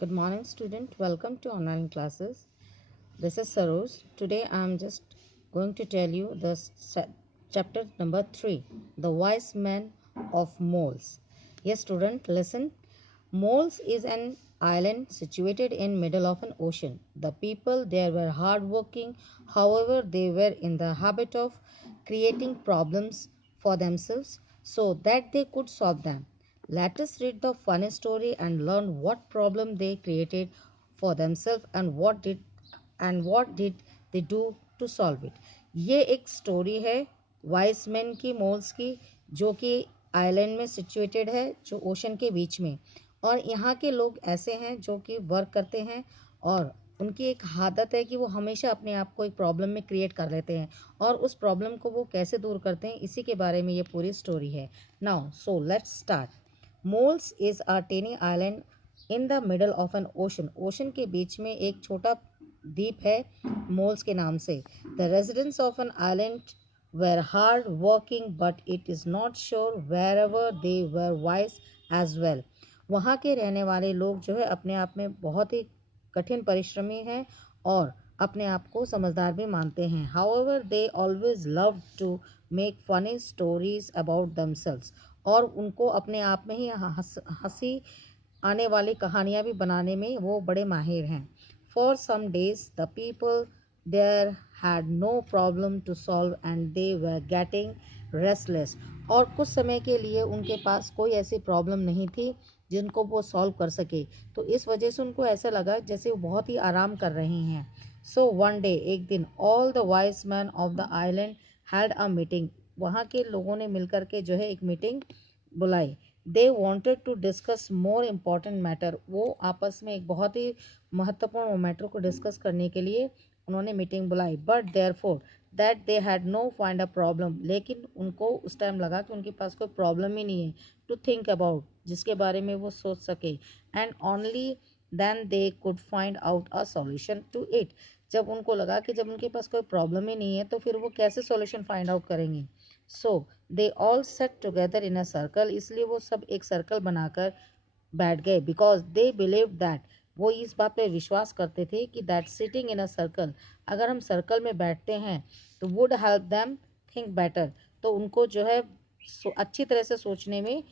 Good morning, student. Welcome to online classes. This is Saroj. Today I am just going to tell you the chapter number 3, The Wise Men of Moles. Yes, student, listen. Moles is an island situated in middle of an ocean. The people there were hardworking, however, they were in the habit of creating problems for themselves so that they could solve them. Let us read the funny story and learn what problem they created for themselves and what did they do to solve it. ये एक story है vice man की moles की, जो कि island में situated है, जो ओशन के बीच में। और यहाँ के लोग ऐसे हैं जो कि वर्क करते हैं और उनकी एक आदत है कि वो हमेशा अपने आप को एक प्रॉब्लम में क्रिएट कर लेते हैं और उस प्रॉब्लम को वो कैसे दूर करते हैं, इसी के बारे में ये पूरी स्टोरी है। Now so let's start. Mols is a tiny island in the middle of an ocean. Ocean के बीच में एक छोटा द्वीप है मोल्स के नाम से। The residents of an island were hard working but it is not sure whether ever they were wise as well. वहाँ के रहने वाले लोग जो है अपने आप में बहुत ही कठिन परिश्रमी हैं और अपने आप को समझदार भी मानते हैं। However they always love to make funny stories about themselves. और उनको अपने आप में ही हंसी आने वाली कहानियाँ भी बनाने में वो बड़े माहिर हैं। For some days the people there had no problem to solve and they were getting restless. और कुछ समय के लिए उनके पास कोई ऐसी प्रॉब्लम नहीं थी जिनको वो सॉल्व कर सके, तो इस वजह से उनको ऐसा लगा जैसे वो बहुत ही आराम कर रहे हैं। सो वन डे, एक दिन, all the wise man of the island had a meeting. वहाँ के लोगों ने मिलकर के जो है एक मीटिंग बुलाई। They wanted to discuss more important matter. वो आपस में एक बहुत ही महत्वपूर्ण मैटर को डिस्कस करने के लिए उन्होंने मीटिंग बुलाई। But there for that they had no find a problem. लेकिन उनको उस टाइम लगा कि उनके पास कोई प्रॉब्लम ही नहीं है टू थिंक अबाउट, जिसके बारे में वो सोच सके। And only then they could find out a solution to it. जब उनको लगा कि जब उनके पास कोई प्रॉब्लम ही नहीं है तो फिर वो कैसे सॉल्यूशन फाइंड आउट करेंगे। So they all set together in a circle. इसलिए वो सब एक सर्कल बनाकर बैठ गए। बिकॉज दे बिलीव दैट, वो इस बात पे विश्वास करते थे कि that sitting in a circle, अगर हम सर्कल में बैठते हैं तो would help them think better. तो उनको जो है अच्छी तरह से सोचने में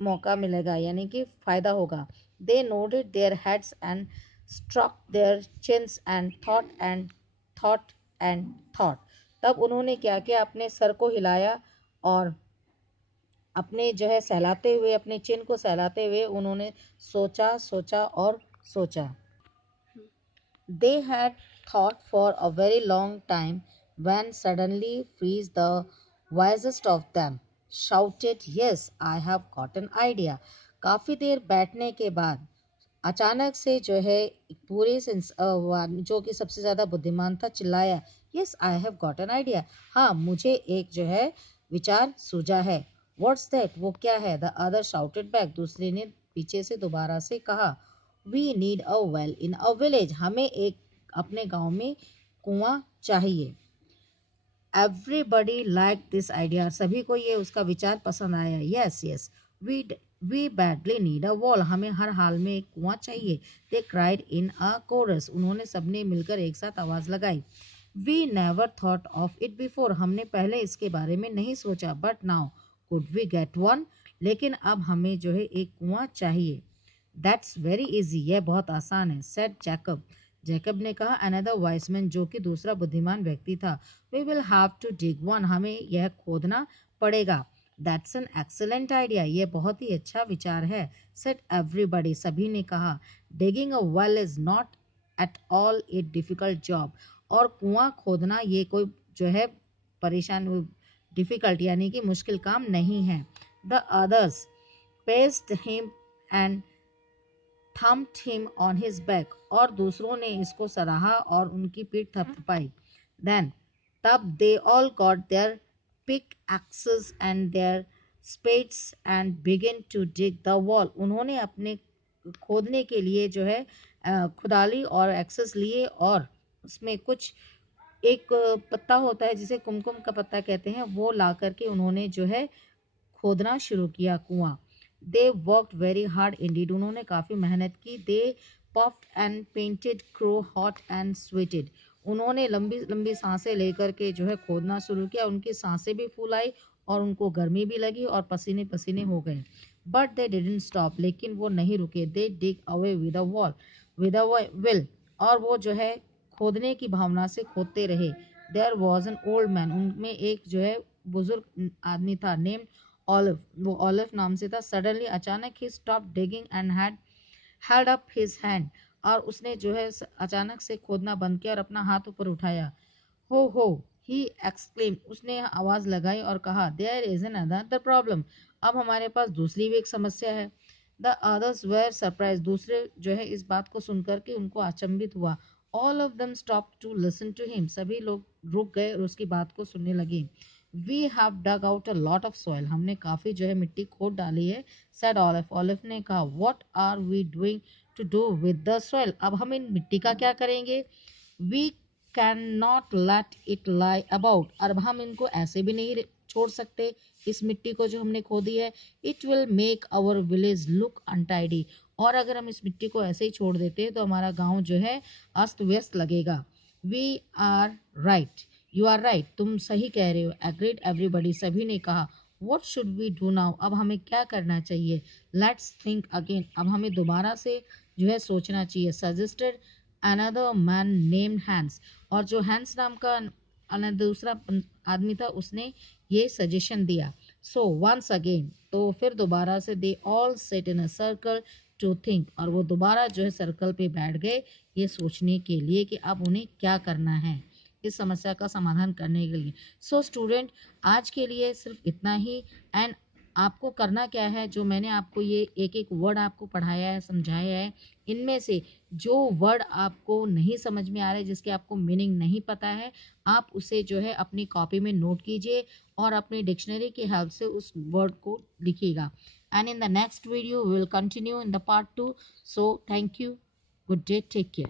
मौका मिलेगा, यानी कि फ़ायदा होगा। They nodded their heads and struck their chins and thought and thought. तब उन्होंने क्या किया, अपने सर को हिलाया और अपने जो है सहलाते हुए, अपने चिन्ह को सहलाते हुए उन्होंने सोचा सोचा और सोचा। They had thought for a very long time when suddenly Freeze, the wisest of them, shouted, Yes, I have got an idea. काफ़ी देर बैठने के बाद अचानक से जो है पूरे जो कि सबसे ज़्यादा बुद्धिमान था चिल्लाया, Yes, I have got an idea. हाँ, मुझे एक जो है विचार सूझा है। What's that? वो क्या है? The other shouted back. दूसरे ने पीछे से दोबारा से कहा, we need a well in a village. हमें एक अपने गांव में कुआं चाहिए। Everybody like this idea. सभी को ये उसका विचार पसंद आया। Yes yes, we we badly need a wall. हमें हर हाल में एक कुआं चाहिए। They cried in a chorus. उन्होंने सबने मिलकर एक साथ आवाज लगाई। We never thought of it before. हमने पहले इसके बारे में नहीं सोचा। But now could we get one. लेकिन अब हमें जो है एक कुआं चाहिए। That's very easy. यह बहुत आसान है। Said Jacob. जैकब ने कहा। अनदर वाइसमैन, जो कि दूसरा बुद्धिमान व्यक्ति था, we will have to dig one. हमें यह खोदना पड़ेगा। That's an excellent idea. यह बहुत ही अच्छा विचार है। Said everybody. सभी ने कहा। Digging a well is not at all a difficult job. और कुआं खोदना ये कोई जो है परेशान डिफिकल्ट यानी कि मुश्किल काम नहीं है। The others paced him and thumped him on his back। और दूसरों ने इसको सराहा और उनकी पीठ थपथपाई। Then तब they all got their pickaxes and their spades and began to dig the wall। उन्होंने अपने खोदने के लिए जो है खुदाली और एक्सेस लिए और उसमें कुछ एक पत्ता होता है जिसे कुमकुम का पत्ता कहते हैं, वो ला करके उन्होंने जो है खोदना शुरू किया कुआं। They worked very hard indeed, उन्होंने काफ़ी मेहनत की। They puffed and panted grew hot and sweated, उन्होंने लंबी लंबी सांसें लेकर के जो है खोदना शुरू किया, उनकी सांसें भी फूल आई और उनको गर्मी भी लगी और पसीने पसीने हो गए। बट दे डिडंट स्टॉप, लेकिन वो नहीं रुके। They dig away with a will with a will, और वो जो है खोदने की भावना से खोदते रहे। There was an old man, उनमें एक जो है बुजुर्ग आदमी था, नेम्ड ऑलिव, वो ऑलिव नाम से था। सडनली, अचानक, ही stop digging and had held up his hand, और उसने जो है अचानक से खोदना बंद किया और अपना हाथ ऊपर उठाया। हो ही एक्सक्लेम, उसने आवाज लगाई और कहा, there is an another problem, अब हमारे पास दूसरी भी एक समस्या है। द अदर्स वेर सरप्राइज, दूसरे जो है इस बात को सुनकर के उनको अचंभित हुआ। All of them stop to listen to him, सभी लोग रुक गए और उसकी बात को सुनने लगे। We have dug out a lot of soil, हमने काफी जो है मिट्टी खोद डाली है। सेड ऑलिव, ऑलिव ने कहा, what are we doing to do with the soil, अब हम इन मिट्टी का क्या करेंगे। We can not let it lie about, अब हम इनको ऐसे भी नहीं छोड़ सकते, इस मिट्टी को जो हमने खोदी है। It will make our village look untidy, और अगर हम इस मिट्टी को ऐसे ही छोड़ देते हैं तो हमारा गांव जो है अस्त व्यस्त लगेगा। We are right, you are right, तुम सही कह रहे हो। एग्रीड एवरीबडी, सभी ने कहा। What should we do now, अब हमें क्या करना चाहिए। लेट्स थिंक अगेन, अब हमें दोबारा से जो है सोचना चाहिए। Suggested another man named Hans, और जो हैंस नाम का दूसरा आदमी था उसने ये सजेशन दिया। सो वंस अगेन, तो फिर दोबारा से they all sat in a circle to think, और वो दोबारा जो है सर्कल पे बैठ गए ये सोचने के लिए कि अब उन्हें क्या करना है इस समस्या का समाधान करने के लिए। सो स्टूडेंट, आज के लिए सिर्फ इतना ही। एंड आपको करना क्या है, जो मैंने आपको ये एक एक वर्ड आपको पढ़ाया है, समझाया है, इनमें से जो वर्ड आपको नहीं समझ में आ रहे, जिसके आपको मीनिंग नहीं पता है, आप उसे जो है अपनी कॉपी में नोट कीजिए और अपनी डिक्शनरी की हेल्प से उस वर्ड को लिखिएगा। And in the next video we will continue in the part 2। So thank you, good day, take care.